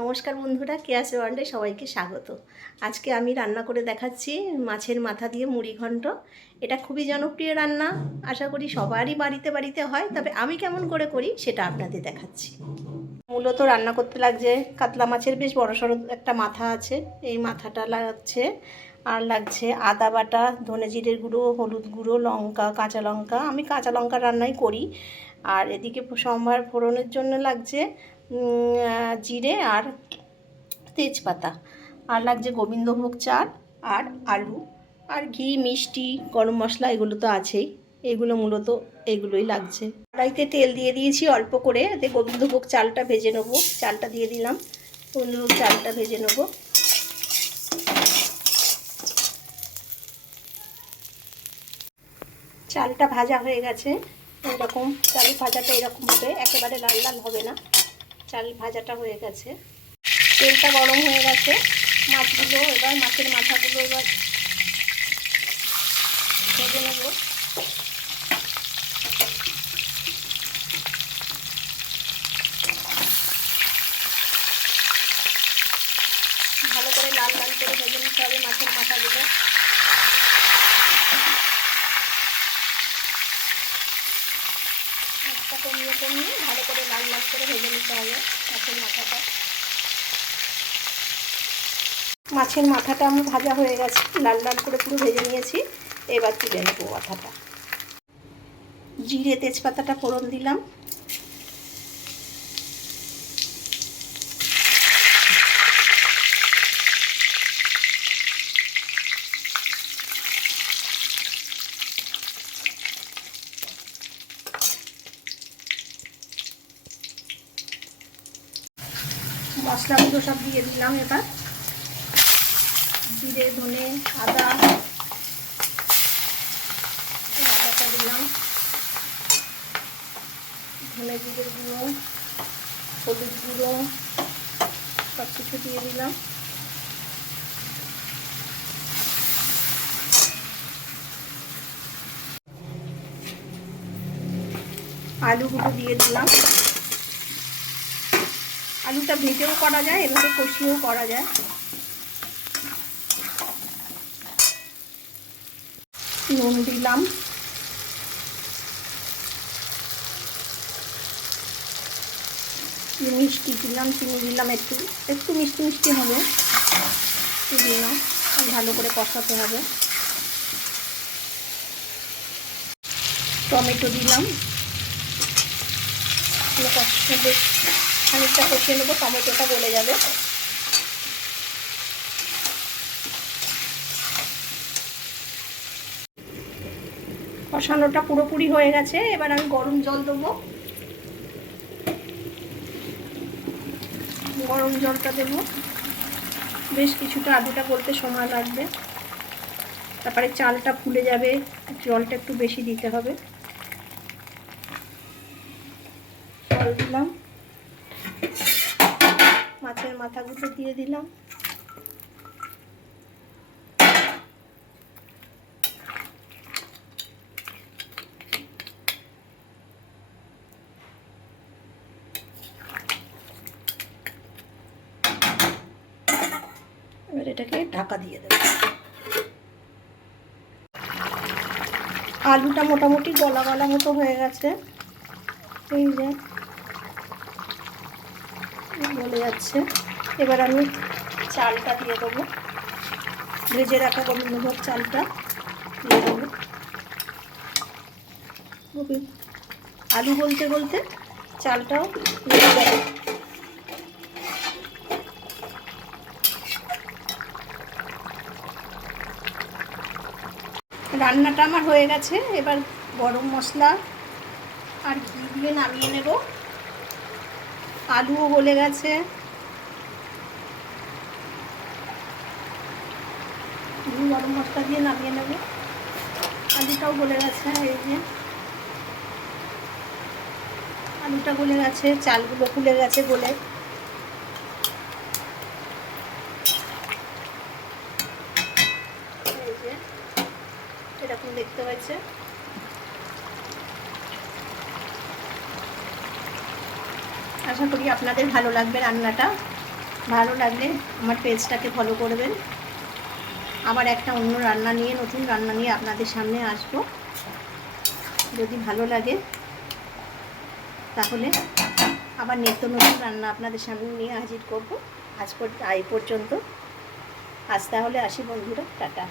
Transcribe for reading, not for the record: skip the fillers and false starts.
নমস্কার বন্ধুরা, কেয়াস ওয়ার্ল্ডে সবাইকে স্বাগত। আজকে আমি রান্না করে দেখাচ্ছি মাছের মাথা দিয়ে মুড়ি ঘন্ট। এটা খুবই জনপ্রিয় রান্না, আশা করি সবারই বাড়িতে বাড়িতে হয়, তবে আমি কেমন করে করি সেটা আপনাদের দেখাচ্ছি। মূলত রান্না করতে লাগছে কাতলা মাছের বেশ বড়সড় একটা মাথা আছে, এই মাথাটা লাগছে। আর লাগছে আদা বাটা, ধনে জিরের গুঁড়ো, হলুদ গুঁড়ো, লঙ্কা, কাঁচা লঙ্কা। আমি কাঁচা লঙ্কা রান্নাই করি। আর এদিকে সম্বার ফোড়নের জন্য লাগছে জিরে আর তেজপাতা। আর লাগছে গোবিন্দভোগ চাল আর আলু আর ঘি, মিষ্টি, গরম মশলা, এগুলো তো আছেই। এগুলো মূলত এগুলোই লাগছে। কড়াইতে তেল দিয়ে দিয়েছি অল্প করে, এতে গোবিন্দভোগ চালটা ভেজে নেবো। চালটা দিয়ে দিলাম, গোবিন্দভোগ চালটা ভেজে নেবো। চালটা ভাজা হয়ে গেছে, এরকম চাল ভাজাটা এরকম হবে, একেবারে লাল লাল হবে না। চাল ভাজাটা হয়ে গেছে, তেলটা গরম হয়ে গেছে। মাছগুলো এবার, মাছের মাথাগুলো এবার ভেজে নেব। ভালো করে লাল লাল করে ভেজে নিতে হবে মাছের মাথাগুলো। মাছটা কমিয়ে কমিয়ে ভালো করে লাল লাল করে ভেজে নিতে হবে মাছের মাথাটা। মাছের মাথাটা আমার ভাজা হয়ে গেছে, লাল লাল করে পুরো ভেজে নিয়েছি। এবার তুলে নেবো মাথাটা। জিরে তেজপাতাটা ফোড়ন দিলাম। মশলাগুলো সব দিয়ে দিলাম। এবার জিরে, ধনে, আদাটা দিলাম, ধনে জিরের গুঁড়ো, হলুদ গুঁড়ো, সব কিছু দিয়ে দিলাম। আলুগুলো দিয়ে দিলাম। আলুটা ভেজেও করা যায়, এভাবে কষিয়েও করা যায়। নুন দিলাম, মিষ্টি দিলাম, চিনি দিলাম, একটু একটু মিষ্টি মিষ্টি হবে দিলাম। ভালো করে কষাতে হবে। টমেটো দিলাম, বেশ খানিকটা কষিয়ে নেবো, টমেটোটা গলে যাবে। কষানোটা পুরোপুরি হয়ে গেছে, এবার আমি গরম জল দেবো। গরম জলটা দেবো, বেশ কিছুটা, আলুটা গলতে সময় লাগবে। তারপরে চালটা ফুলে যাবে, জলটা একটু বেশি দিতে হবে। জল দিলাম, মাছের মাথাগুলো দিয়ে দিলাম। এবার এটাকে ঢাকা দিয়ে দেব। আলুটা মোটামুটি গলা গলা মতো হয়ে গেছে, এই যে গলে যাচ্ছে। এবার আমি চালটা দিয়ে দেবো, ভেজে রাখা গোবিন্দভোগ চালটা দিয়ে দেবো। আলু গলতে গলতে চালটাও দিয়ে দেবো। রান্নাটা আমার হয়ে গেছে, এবার গরম মশলা আর ঘি দিয়ে নামিয়ে নেব। আলুও গলে গেছে, গরম মশলা দিয়ে নামিয়ে নেব। আলুটাও গলে গেছে, এই যে আলুটা গলে গেছে, চালগুলো ফুলে গেছে গলে। এই যে এরকম দেখতে পাচ্ছে। আশা করি আপনাদের ভালো লাগবে রান্নাটা। ভালো লাগলে আমার পেজটাকে ফলো করবেন। আবার একটা অন্য রান্না নিয়ে, নতুন রান্না নিয়ে আপনাদের সামনে আসবো। যদি ভালো লাগে তাহলে আবার নিত্য নতুন রান্না আপনাদের সামনে নিয়ে হাজির করব। আজ এই পর্যন্ত। আজ তাহলে আসি বন্ধুরা, টাটা।